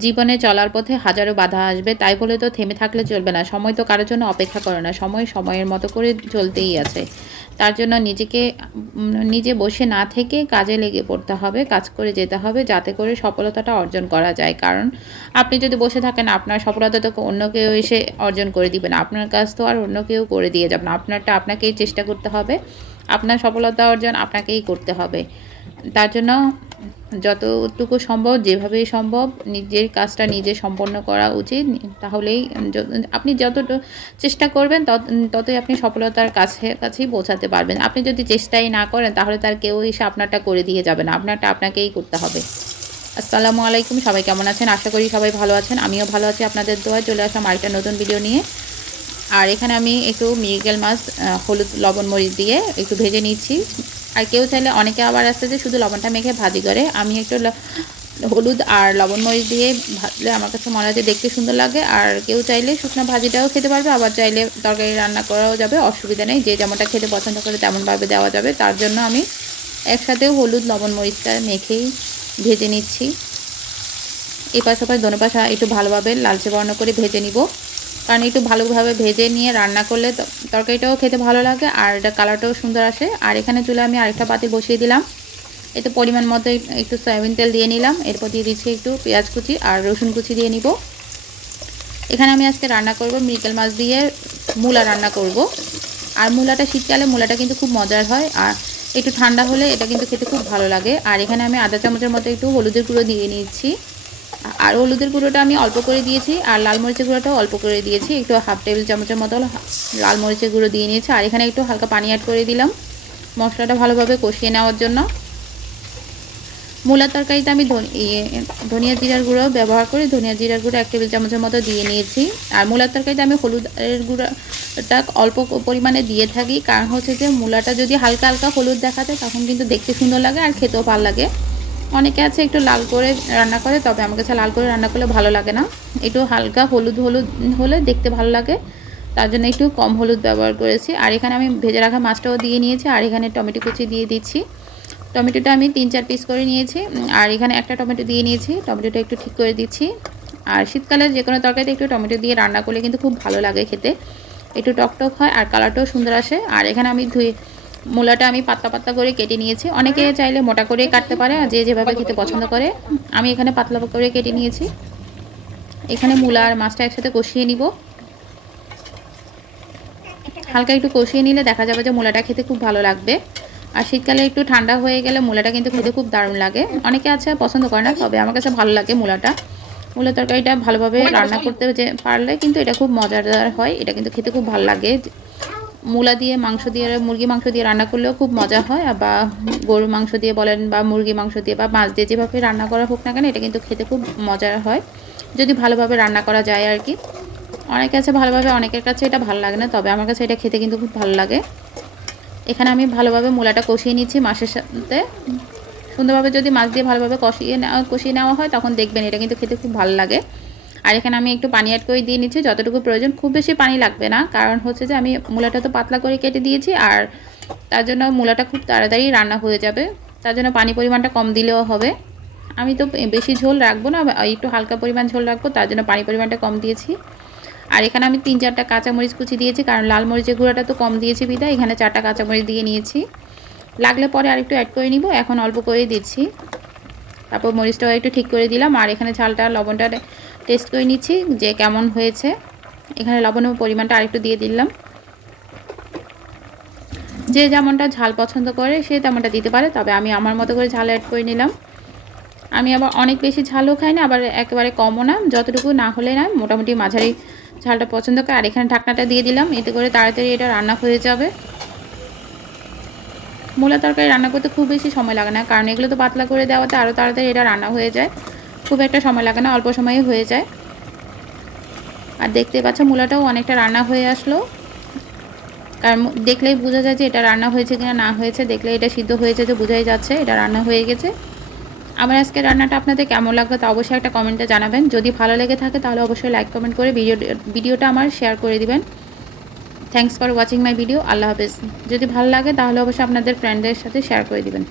জীবনে চলার পথে হাজারো বাধা আসবে, তাই বলে তো থেমে থাকলে চলবে না। সময় তো কারোর জন্য অপেক্ষা করে না, সময় সময়ের মতো করে চলতেই আছে। তার জন্য নিজেকে নিজে বসে না থেকে কাজে লেগে পড়তে হবে, কাজ করে যেতে হবে, যাতে করে সফলতাটা অর্জন করা যায়। কারণ আপনি যদি বসে থাকেন, আপনার সফলতা তো অন্য কেউ এসে অর্জন করে দিবে না। আপনার কাজ তো আর অন্য কেউ করে দিয়ে যাবে না। আপনারটা আপনাকেই চেষ্টা করতে হবে। আপনার সফলতা অর্জন আপনাকেই করতে হবে। তার জন্য যতটুকু সম্ভব যেভাবে সম্ভব নিজের কাজটা নিজে সম্পন্ন করা উচিত। তাহলেই আপনি যতটুকু চেষ্টা করবেন তত, ততই আপনি সফলতার কাছে, কাছেই পৌঁছাতে পারবেন। আপনি যদি চেষ্টাই না করেন, তাহলে তার কেউ এসে আপনারটা করে দিয়ে যাবে না। আপনারটা আপনাকেই করতে হবে। আসসালামু আলাইকুম। সবাই কেমন আছেন? আশা করি সবাই ভালো আছেন। আমিও ভালো আছি। আপনাদের দোয়ায় চলে আসলাম আরেকটা নতুন ভিডিও নিয়ে। আর এখানে আমি একটু মৃগেল মাছ হলুদ লবণ মরিচ দিয়ে একটু ভেজে নিচ্ছি। আর কেউ চাইলে অনেকে আবার আসতে যে শুধু লবণটা মেখে ভাজি করে। আমি একটু হলুদ আর লবণ মরিচ দিয়ে ভাজলে আমার কাছে মনে হয় দেখতে সুন্দর লাগে। আর কেউ চাইলে শুকনো ভাজিটাও খেতে পারবে, আবার চাইলে তরকারি রান্না করাও যাবে, অসুবিধা নেই। যে যেমনটা খেতে পছন্দ করে তেমনভাবে দেওয়া যাবে। তার জন্য আমি একসাথে হলুদ, লবণ, মরিচটা মেখেই ভেজে নিচ্ছি। এপাশ ওপাশ, দোনো পাশা একটু ভালোভাবে লালচে বর্ণ করে ভেজে নিব। কারণ একটু ভালোভাবে ভেজে নিয়ে রান্না করলে তরকারিটাও খেতে ভালো লাগে আর এটা কালারটাও সুন্দর আসে। আর এখানে চুলে আমি আরেকটা পাতি বসিয়ে দিলাম। এতে পরিমাণ মতো একটু সয়াবিন তেল দিয়ে নিলাম। এরপর দিয়ে দিচ্ছি একটু পেঁয়াজ কুচি আর রসুন কুচি দিয়ে নিব। এখানে আমি আজকে রান্না করব মৃগেল মাছ দিয়ে মূলা রান্না করব। আর মূলাটা শীতকালে মূলাটা কিন্তু খুব মজার হয়। আর একটু ঠান্ডা হলে এটা কিন্তু খেতে খুব ভালো লাগে। আর এখানে আমি আধা চামচের মতো একটু হলুদের গুঁড়ো দিয়ে নিচ্ছি। আর হলুদের গুঁড়োটা আমি অল্প করে দিয়েছি আর লাল মরিচের গুঁড়োটাও অল্প করে দিয়েছি। একটু হাফ টেবিল চামচের মতো লাল মরিচের গুঁড়ো দিয়ে নিয়েছি আর এখানে একটু হালকা পানি অ্যাড করে দিলাম মশলাটা ভালোভাবে কষিয়ে নেওয়ার জন্য। মূলার তরকারিতে আমি ইয়ে, ধনিয়া জিরার গুঁড়ো ব্যবহার করি ধনিয়া জিরার গুঁড়ো এক টেবিল চামচের মতো দিয়ে নিয়েছি। আর মূলার তরকারিতে আমি হলুদের গুঁড়োটা অল্প পরিমাণে দিয়ে থাকি কারণ হচ্ছে যে মূলাটা যদি হালকা হালকা হলুদ দেখাতে তখন কিন্তু দেখতে সুন্দর লাগে আর খেতেও ভালো লাগে। অনেকে আছে একটু লাল করে রান্না করে, তবে আমার কাছে লাল করে রান্না করলে ভালো লাগে না। একটু হালকা হলুদ হলুদ হলে দেখতে ভালো লাগে। তার জন্য একটু কম হলুদ ব্যবহার করেছি। আর এখানে আমি ভেজে রাখা মাছটাও দিয়ে নিয়েছি, আর এখানে টমেটো কুচি দিয়ে দিচ্ছি। টমেটোটা আমি তিন চার পিস করে নিয়েছি। আর এখানে একটা টমেটো দিয়ে নিয়েছি, টমেটোটা একটু ঠিক করে দিচ্ছি। আর শীতকালে যে কোনো তরকারিতে একটু টমেটো দিয়ে রান্না করলে কিন্তু খুব ভালো লাগে খেতে। একটু টকটক হয় আর কালারটাও সুন্দর আসে। আর এখানে আমি ধুয়ে মূলাটা আমি পাতলা পাতলা করে কেটে নিয়েছি। অনেকে চাইলে মোটা করে কাটতে পারে যে যেভাবে খেতে পছন্দ করে। আমি এখানে পাতলা করে কেটে নিয়েছি। এখানে মূলা আর মাছটা একসাথে কষিয়ে নিব। হালকা একটু কষিয়ে নিলে দেখা যাবে যে মূলাটা খেতে খুব ভালো লাগবে। আর শীতকালে একটু ঠান্ডা হয়ে গেলে মূলাটা কিন্তু খেতে খুব দারুণ লাগে। অনেকে আছে পছন্দ করে না, তবে আমার কাছে ভালো লাগে মূলাটা। মূলার তরকারিটা ভালোভাবে রান্না করতে যে পারলে কিন্তু এটা খুব মজাদার হয়। এটা কিন্তু খেতে খুব ভালো লাগে। মূলা দিয়ে মাংস দিয়ে মুরগি মাংস দিয়ে রান্না করলেও খুব মজা হয়। বা গরু মাংস দিয়ে বলেন বা মুরগি মাংস দিয়ে বা মাছ দিয়ে যেভাবে রান্না করা হোক না কেন, এটা কিন্তু খেতে খুব মজার হয়। যদি ভালোভাবে রান্না করা যায় আর কি। অনেকে আছে ভালোভাবে, অনেকের কাছে এটা ভালো লাগে না, তবে আমার কাছে এটা খেতে কিন্তু খুব ভালো লাগে। এখানে আমি ভালোভাবে মূলাটা কষিয়ে নিচ্ছি মাছের সাথে। সুন্দরভাবে যদি মাছ দিয়ে ভালোভাবে কষিয়ে নেওয়া কষিয়ে নেওয়া হয়, তখন দেখবেন এটা কিন্তু খেতে খুব ভালো লাগে। আর এখানে আমি একটু পানি অ্যাড করে দিয়ে নিচ্ছি, যতটুকু প্রয়োজন। খুব বেশি পানি লাগবে না, কারণ হচ্ছে যে আমি মূলাটা তো পাতলা করে কেটে দিয়েছি, আর তার জন্য মূলাটা খুব তাড়াতাড়ি রান্না হয়ে যাবে। তার জন্য পানি পরিমাণটা কম দিলেও হবে। আমি তো বেশি ঝোল রাখব না একটু হালকা পরিমাণ ঝোল রাখব, তার জন্য পানি পরিমাণটা কম দিয়েছি। আর এখানে আমি তিন চারটা কাঁচামরিচ কুচি দিয়েছি, কারণ লাল মরিচের গুঁড়োটা তো কম দিয়েছি বিদায় এখানে চারটা কাঁচামরিচ দিয়ে নিয়েছি। লাগলে পরে আরেকটু অ্যাড করে নিব, এখন অল্প করেই দিচ্ছি। তারপর মরিচটাও একটু ঠিক করে দিলাম। আর এখানে ঝালটা, লবণটা টেস্ট করে নিচ্ছি যে কেমন হয়েছে। এখানে লবণের পরিমাণটা আরেকটু দিয়ে দিলাম। যে যেমনটা ঝাল পছন্দ করে সে তেমনটা দিতে পারে, তবে আমি আমার মতো করে ঝাল অ্যাড করে নিলাম। আমি আবার অনেক বেশি ঝালও খাই না, আবার একেবারে কমও না, যতটুকু না হলে না, মোটামুটি মাঝারি ঝালটা পছন্দ করে। আর এখানে ঢাকনাটা দিয়ে দিলাম, এতে করে তাড়াতাড়ি এটা রান্না হয়ে যাবে। মূলা তরকারি রান্না করতে খুব বেশি সময় লাগে না, কারণ এগুলো তো পাতলা করে দেওয়াতে আরও তাড়াতাড়ি এটা রান্না হয়ে যায়। খুব একটা সময় লাগে না, অল্প সময়ে হয়ে যায়। আর দেখতে পাচ্ছ মূলাটাও অনেকটা রান্না হয়ে আসলো। কারণ দেখলেই বোঝা যায় যে এটা রান্না হয়েছে কিনা, না হয়েছে। দেখলে এটা সিদ্ধ হয়েছে যে বোঝাই যাচ্ছে, এটা রান্না হয়ে গেছে। আমার আজকে রান্নাটা আপনাদের কেমন লাগবে তা অবশ্যই একটা কমেন্টে জানাবেন। যদি ভালো লেগে থাকে তাহলে অবশ্যই লাইক কমেন্ট করে ভিডিও ভিডিওটা আমার শেয়ার করে দিবেন। Thanks for watching my video আল্লাহ হাফেজ। যদি ভালো লাগে তাহলে অবশ্যই আপনাদের ফ্রেন্ডদের সাথে শেয়ার করে দিবেন।